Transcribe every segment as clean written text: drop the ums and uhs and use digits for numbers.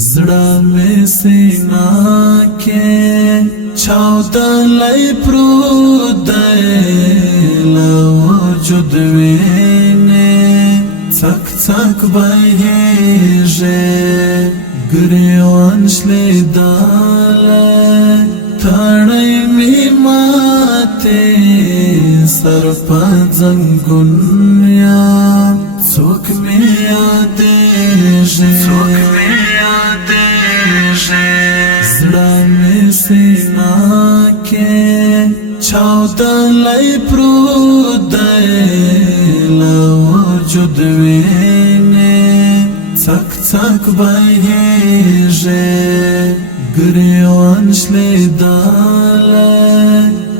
زړه مې سینا کې چاودلای پروت دی له وجود وینې څک څک بهیږي ګریوان شلیدلی تڼۍ مې ماتې سر په ځنګون یم څوک مې یادېږي زړه مې سینا کې چاودلای پروت دی له وجود وینې څک څک بهیږي ګریوان شلیدلی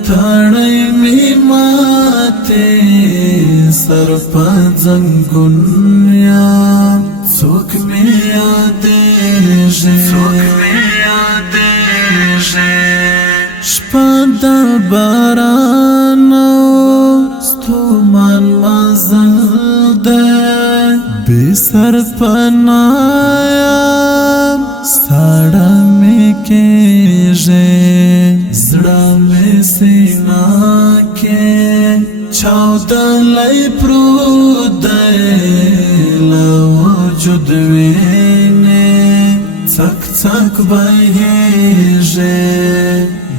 تڼۍ مې ماتې سر په ځنګون یم څوک مې یادېږي شپه د باران او ستومان مزل دی بې سرپناه یم ستړی مې کېږي زړه مې سینا کې چاودلای پروت دی له وجود وینې څک څک بهیږي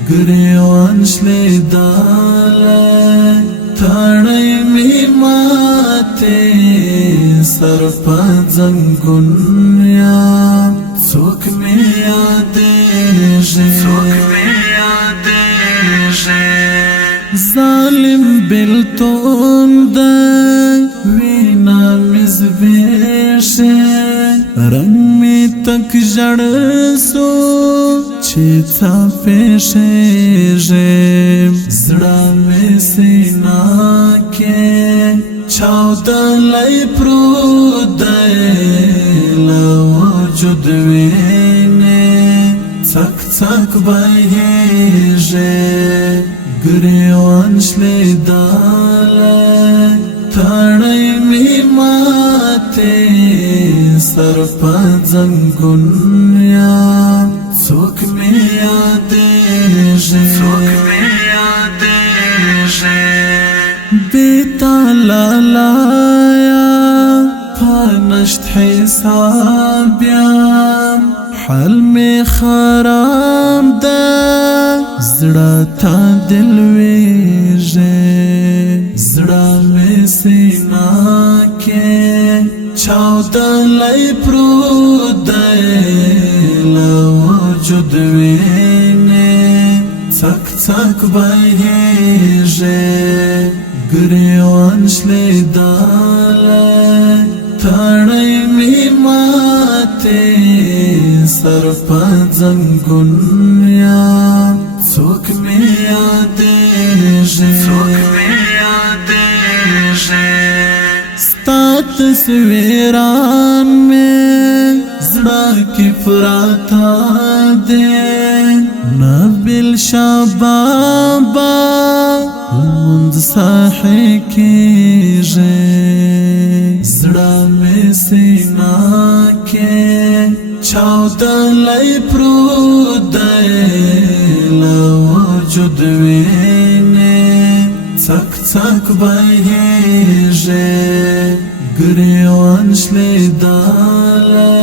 ګریوان شلیدلی تڼۍ مې ماتې سر په ځنګون یم څوک مې یادېږي ظالم بېلتون دی وینا مې زبېښي رنګ مې تک ژړ سو چې څاپېږم زړه مې سینا کې چاودلای پروت دی له وجود وینې څک څک بهیږي ګریوان شلیدلی تڼۍ مې ماتې سر په ځنګون یم څوک مې یادېږي بې تالالایا په نشت حساب یم حال مې خراب ده زړه ته دل ویږي زړه مې سینا کې چاودلای پروت دی له وجود وینې څک څک بهیږي ګریوان شلیدلی تڼۍ مې ماتې سر په ځنګون یم څوک مې یادېږي ستا تصویران مې زړه کې پراته دي نبیل شبابا لمونځ ساحې کېږي زړه مې سینا کې چاودلای پروت دی له وجود وینې څک څک بهیږي ګریوان شلیدلی